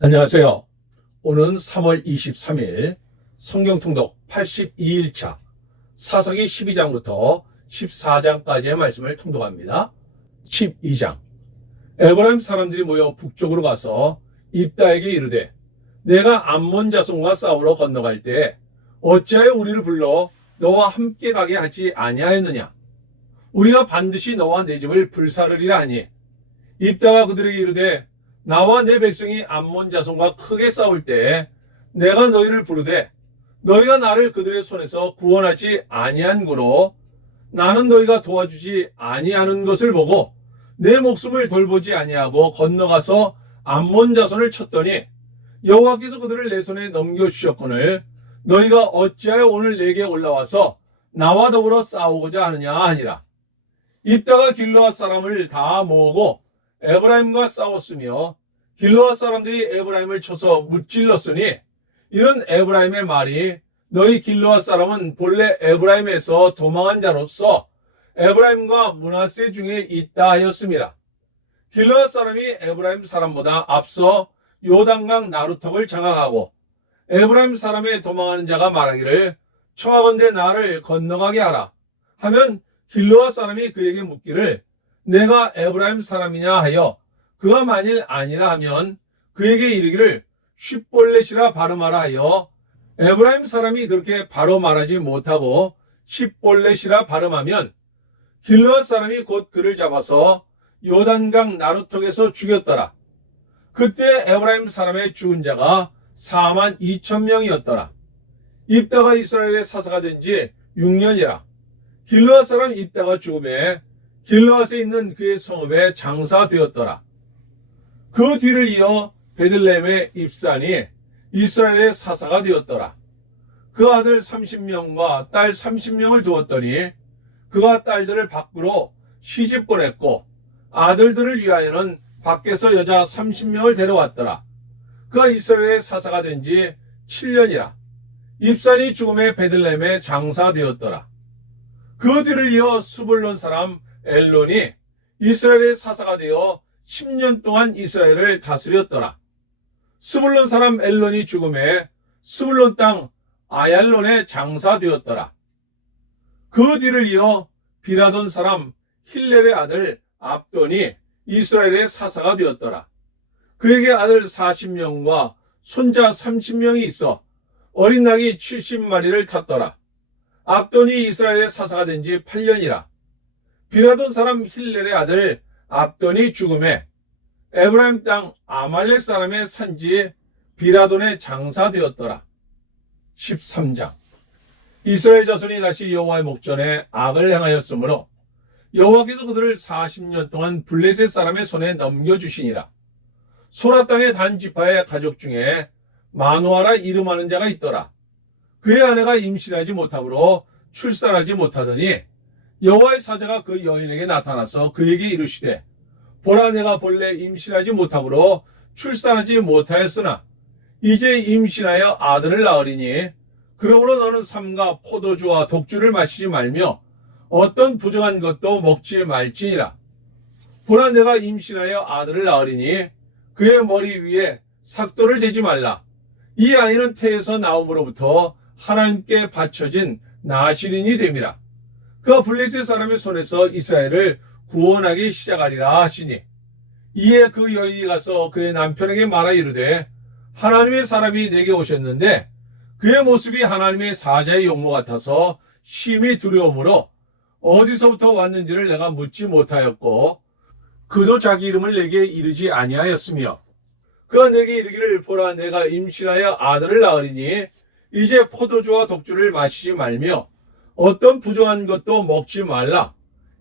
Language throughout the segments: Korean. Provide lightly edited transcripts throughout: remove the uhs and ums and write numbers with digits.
안녕하세요. 오늘은 3월 23일 성경통독 82일차 사사기 12장부터 14장까지의 말씀을 통독합니다. 12장 에브라임 사람들이 모여 북쪽으로 가서 입다에게 이르되 내가 암몬 자손과 싸우러 건너갈 때 어찌하여 우리를 불러 너와 함께 가게 하지 아니하였느냐. 우리가 반드시 너와 내 집을 불사르리라 하니 입다가 그들에게 이르되 나와 내 백성이 암몬 자손과 크게 싸울 때 내가 너희를 부르되 너희가 나를 그들의 손에서 구원하지 아니한 고로 나는 너희가 도와주지 아니하는 것을 보고 내 목숨을 돌보지 아니하고 건너가서 암몬 자손을 쳤더니 여호와께서 그들을 내 손에 넘겨주셨거늘 너희가 어찌하여 오늘 내게 올라와서 나와 더불어 싸우고자 하느냐 하니라. 입다가 길르앗 사람을 다 모으고 에브라임과 싸웠으며 길르앗 사람들이 에브라임을 쳐서 무찔렀으니 이런 에브라임의 말이 너희 길르앗 사람은 본래 에브라임에서 도망한 자로서 에브라임과 므낫세 중에 있다 하였습니다. 길르앗 사람이 에브라임 사람보다 앞서 요단강 나루턱을 장악하고 에브라임 사람의 도망하는 자가 말하기를 청하건대 나를 건너가게 하라 하면 길르앗 사람이 그에게 묻기를 내가 에브라임 사람이냐 하여 그가 만일 아니라 하면 그에게 이르기를 쉿볼렛이라 발음하라 하여 에브라임 사람이 그렇게 바로 말하지 못하고 쉿볼렛이라 발음하면 길르앗 사람이 곧 그를 잡아서 요단강 나루턱에서 죽였더라. 그때 에브라임 사람의 죽은 자가 42,000명이었더라. 입다가 이스라엘의 사사가 된 지 6년이라. 길르앗 사람 입다가 죽음에 길르앗에 있는 그의 성읍에 장사되었더라. 그 뒤를 이어 베들레헴의 입산이 이스라엘의 사사가 되었더라. 그 아들 30명과 딸 30명을 두었더니 그가 딸들을 밖으로 시집 보냈고 아들들을 위하여는 밖에서 여자 30명을 데려왔더라. 그가 이스라엘의 사사가 된 지 7년이라. 입산이 죽음에 베들레헴에 장사되었더라. 그 뒤를 이어 스불론 사람 엘론이 이스라엘의 사사가 되어 10년 동안 이스라엘을 다스렸더라. 스불론 사람 엘론이 죽음에 스불론 땅 아얄론에 장사되었더라. 그 뒤를 이어 비라돈 사람 힐렐의 아들 압돈이 이스라엘의 사사가 되었더라. 그에게 아들 40명과 손자 30명이 있어 어린 낙이 70마리를 탔더라. 압돈이 이스라엘의 사사가 된 지 8년이라. 비라돈 사람 힐렐의 아들 압돈이 죽음에 에브라임 땅 아말렉 사람의 산지 비라돈에 장사되었더라. 13장 이스라엘 자손이 다시 여호와의 목전에 악을 행하였으므로 여호와께서 그들을 40년 동안 블레셋 사람의 손에 넘겨주시니라. 소라 땅의 단 지파의 가족 중에 마노아라 이름하는 자가 있더라. 그의 아내가 임신하지 못하므로 출산하지 못하더니 여호와의 사자가 그 여인에게 나타나서 그에게 이르시되 보라 내가 본래 임신하지 못하므로 출산하지 못하였으나 이제 임신하여 아들을 낳으리니 그러므로 너는 삼가 포도주와 독주를 마시지 말며 어떤 부정한 것도 먹지 말지니라. 보라 내가 임신하여 아들을 낳으리니 그의 머리 위에 삭도를 대지 말라. 이 아이는 태에서 나옴으로부터 하나님께 바쳐진 나실인이 됨이라. 그가 블레셋 사람의 손에서 이스라엘을 구원하기 시작하리라 하시니 이에 그 여인이 가서 그의 남편에게 말하 이르되 하나님의 사람이 내게 오셨는데 그의 모습이 하나님의 사자의 용모 같아서 심히 두려움으로 어디서부터 왔는지를 내가 묻지 못하였고 그도 자기 이름을 내게 이르지 아니하였으며 그가 내게 이르기를 보라 내가 임신하여 아들을 낳으리니 이제 포도주와 독주를 마시지 말며 어떤 부정한 것도 먹지 말라.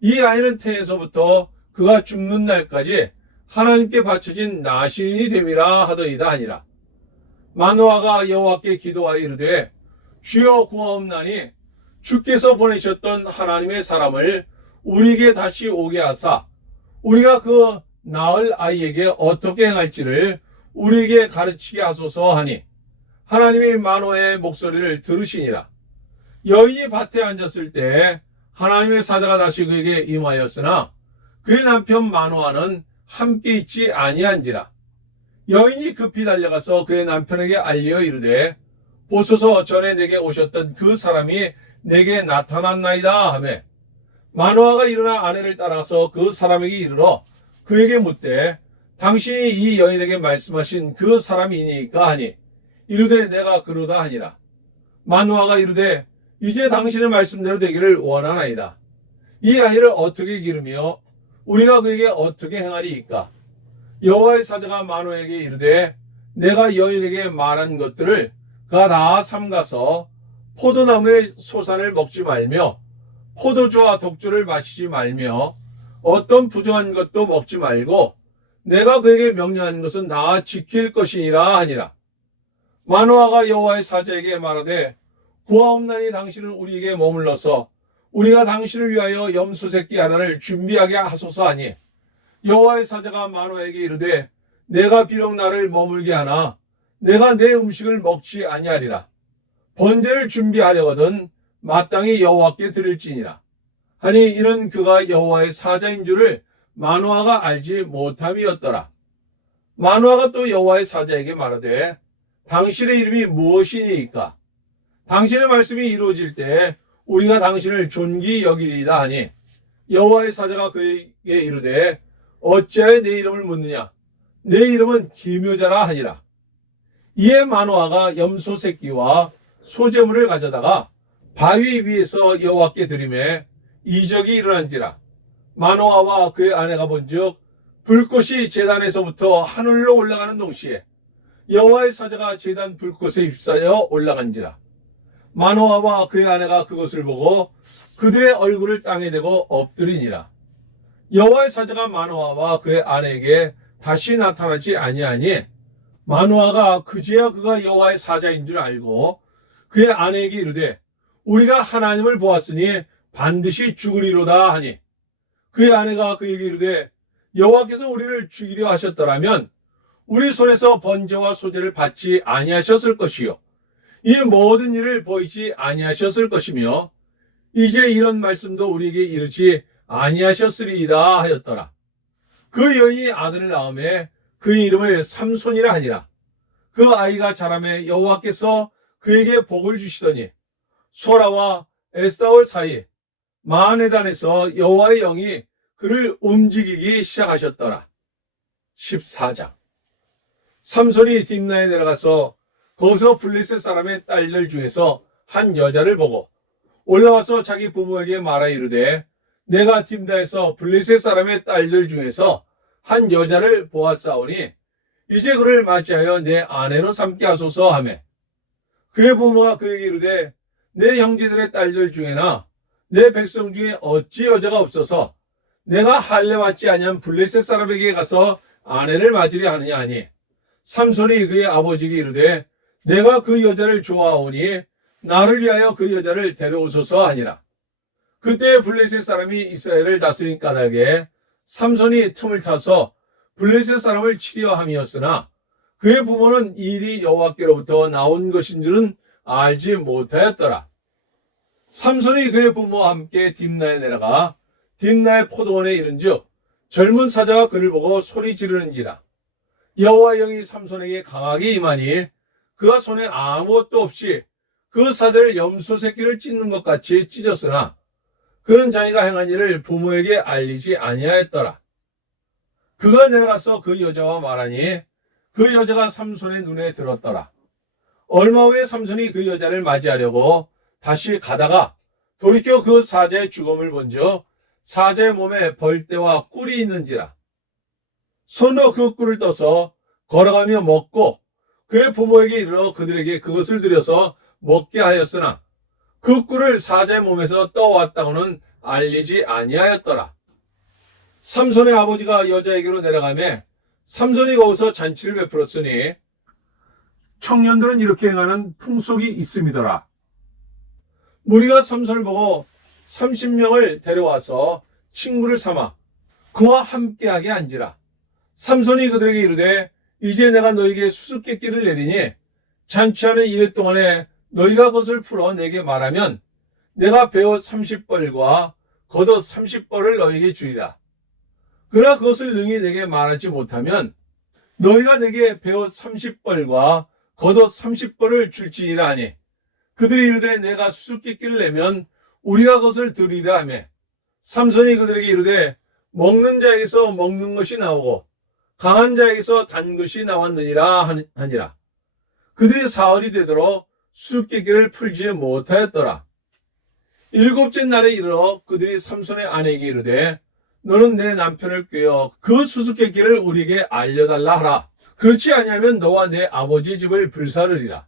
이 아이는 태에서부터 그가 죽는 날까지 하나님께 바쳐진 나실인이 됨이라 하더이다 하니라. 마노아가 여호와께 기도하여 이르되 주여 구하옵나니 주께서 보내셨던 하나님의 사람을 우리에게 다시 오게 하사 우리가 그 낳을 아이에게 어떻게 행할지를 우리에게 가르치게 하소서 하니 하나님이 마노아의 목소리를 들으시니라. 여인이 밭에 앉았을 때 하나님의 사자가 다시 그에게 임하였으나 그의 남편 마노아는 함께 있지 아니한지라. 여인이 급히 달려가서 그의 남편에게 알려 이르되 보소서 전에 내게 오셨던 그 사람이 내게 나타났나이다 하며 마노아가 일어나 아내를 따라서 그 사람에게 이르러 그에게 묻되 당신이 이 여인에게 말씀하신 그 사람이니까 하니 이르되 내가 그러다 하니라. 마노아가 이르되 이제 당신의 말씀대로 되기를 원하나이다. 이 아이를 어떻게 기르며 우리가 그에게 어떻게 행하리이까? 여호와의 사자가 마노아에게 이르되 내가 여인에게 말한 것들을 그가 다 삼가서 포도나무의 소산을 먹지 말며 포도주와 독주를 마시지 말며 어떤 부정한 것도 먹지 말고 내가 그에게 명령한 것은 다 지킬 것이니라 하니라. 마노아가 여호와의 사자에게 말하되 구하옵나니 당신은 우리에게 머물러서 우리가 당신을 위하여 염소 새끼 하나를 준비하게 하소서 하니 여호와의 사자가 마노아에게 이르되 내가 비록 나를 머물게 하나 내가 내 음식을 먹지 아니하리라. 번제를 준비하려거든 마땅히 여호와께 드릴지니라. 하니 이는 그가 여호와의 사자인 줄을 마노아가 알지 못함이었더라. 마노아가 또 여호와의 사자에게 말하되 당신의 이름이 무엇이니까? 당신의 말씀이 이루어질 때 우리가 당신을 존귀 여기리이다 하니 여호와의 사자가 그에게 이르되 어찌하여 내 이름을 묻느냐? 내 이름은 기묘자라 하니라. 이에 마노아가 염소 새끼와 소재물을 가져다가 바위 위에서 여호와께 드리매 이적이 일어난지라. 마노아와 그의 아내가 본즉 불꽃이 제단에서부터 하늘로 올라가는 동시에 여호와의 사자가 제단 불꽃에 휩싸여 올라간지라. 마노아와 그의 아내가 그것을 보고 그들의 얼굴을 땅에 대고 엎드리니라. 여호와의 사자가 마노아와 그의 아내에게 다시 나타나지 아니하니 마노아가 그제야 그가 여호와의 사자인 줄 알고 그의 아내에게 이르되 우리가 하나님을 보았으니 반드시 죽으리로다 하니 그의 아내가 그에게 이르되 여호와께서 우리를 죽이려 하셨더라면 우리 손에서 번제와 소제를 받지 아니하셨을 것이요 이 모든 일을 보이지 아니하셨을 것이며 이제 이런 말씀도 우리에게 이르지 아니하셨으리이다 하였더라. 그 여인이 아들을 낳음에 그의 이름을 삼손이라 하니라. 그 아이가 자라매 여호와께서 그에게 복을 주시더니 소라와 에스타올 사이 마하네단에서 여호와의 영이 그를 움직이기 시작하셨더라. 14장. 삼손이 딥나에 내려가서 거기서 블레셋 사람의 딸들 중에서 한 여자를 보고 올라와서 자기 부모에게 말하 이르되 내가 딥나에서 블레셋 사람의 딸들 중에서 한 여자를 보았사오니 이제 그를 맞이하여 내 아내로 삼게 하소서 하매 그의 부모가 그에게 이르되 내 형제들의 딸들 중에나 내 백성 중에 어찌 여자가 없어서 내가 할례 받지 아니한 블레셋 사람에게 가서 아내를 맞으려 하느냐 하니 삼손이 그의 아버지에게 이르되 내가 그 여자를 좋아하오니 나를 위하여 그 여자를 데려오소서 하니라. 그때 블레셋 사람이 이스라엘을 다스린 까닭에 삼손이 틈을 타서 블레셋 사람을 치려 함이었으나 그의 부모는 이 일이 여호와께로부터 나온 것인 줄은 알지 못하였더라. 삼손이 그의 부모와 함께 딥나에 내려가 딥나의 포도원에 이른즉 젊은 사자가 그를 보고 소리 지르는지라. 여호와의 영이 삼손에게 강하게 임하니 그가 손에 아무것도 없이 그 사자를 염소 새끼를 찢는 것 같이 찢었으나 그는 자기가 행한 일을 부모에게 알리지 아니하였더라. 그가 내려가서 그 여자와 말하니 그 여자가 삼손의 눈에 들었더라. 얼마 후에 삼손이 그 여자를 맞이하려고 다시 가다가 돌이켜 그 사자의 죽음을 본즉 사자의 몸에 벌떼와 꿀이 있는지라. 손으로 그 꿀을 떠서 걸어가며 먹고 그의 부모에게 이르러 그들에게 그것을 드려서 먹게 하였으나 그 꿀을 사자의 몸에서 떠왔다고는 알리지 아니하였더라. 삼손의 아버지가 여자에게로 내려가며 삼손이 거기서 잔치를 베풀었으니 청년들은 이렇게 행하는 풍속이 있음이더라. 무리가 삼손을 보고 30명을 데려와서 친구를 삼아 그와 함께하게 앉으라. 삼손이 그들에게 이르되 이제 내가 너에게 수수께끼를 내리니 잔치하는 이래 동안에 너희가 그것을 풀어 내게 말하면 내가 베옷 30벌과 겉옷 30벌을 너에게 주리라. 그러나 그것을 능히 내게 말하지 못하면 너희가 내게 베옷 30벌과 겉옷 30벌을 줄지니라 하니 그들이 이르되 내가 수수께끼를 내면 우리가 그것을 드리라 하며 삼손이 그들에게 이르되 먹는 자에게서 먹는 것이 나오고 강한 자에게서 단 것이 나왔느니라 하니라. 그들이 사흘이 되도록 수수께끼를 풀지 못하였더라. 일곱째 날에 이르러 그들이 삼손의 아내에게 이르되 너는 내 남편을 꾀어 그 수수께끼를 우리에게 알려달라 하라. 그렇지 아니하면 너와 내 아버지 집을 불사르리라.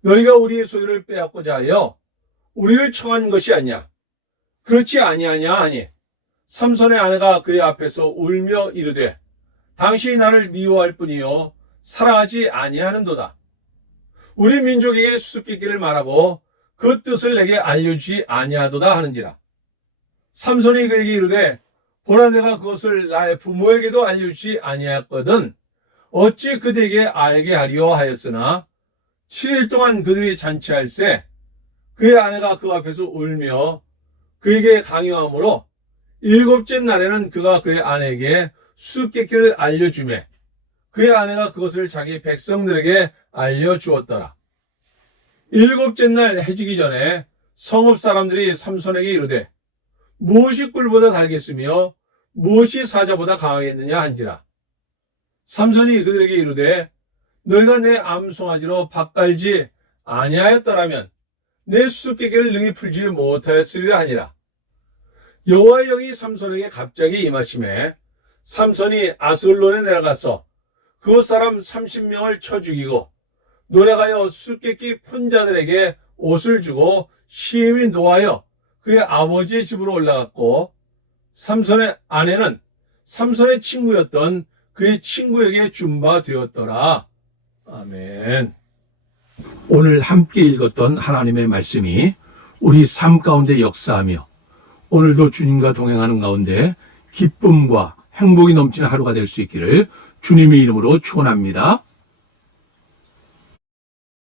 너희가 우리의 소유를 빼앗고자 하여 우리를 청한 것이 아니냐. 그렇지 아니하냐 하니 삼손의 아내가 그의 앞에서 울며 이르되 당신이 나를 미워할 뿐이요 사랑하지 아니하는도다. 우리 민족에게 수수께끼를 말하고 그 뜻을 내게 알려주지 아니하도다 하는지라. 삼손이 그에게 이르되 보라 내가 그것을 나의 부모에게도 알려주지 아니하였거든 어찌 그대에게 알게 하리요 하였으나 7일 동안 그들이 잔치할새 그의 아내가 그 앞에서 울며 그에게 강요하므로 일곱째 날에는 그가 그의 아내에게 수수께끼를 알려주매 그의 아내가 그것을 자기 백성들에게 알려주었더라. 일곱째 날 해지기 전에 성읍 사람들이 삼손에게 이르되 무엇이 꿀보다 달겠으며 무엇이 사자보다 강하겠느냐 한지라. 삼손이 그들에게 이르되 너희가 내 암송아지로 밭갈지 아니하였더라면 내 수수께끼를 능히 풀지 못하였으리라 하니라. 여호와의 영이 삼손에게 갑자기 임하심에 삼손이 아슬론에 내려가서 그곳 사람 30명을 쳐 죽이고 노력하여 수수께끼 푼 자들에게 옷을 주고 심히 노하여 그의 아버지의 집으로 올라갔고 삼손의 아내는 삼손의 친구였던 그의 친구에게 준 바 되었더라. 아멘. 오늘 함께 읽었던 하나님의 말씀이 우리 삶 가운데 역사하며 오늘도 주님과 동행하는 가운데 기쁨과 행복이 넘치는 하루가 될 수 있기를 주님의 이름으로 축원합니다.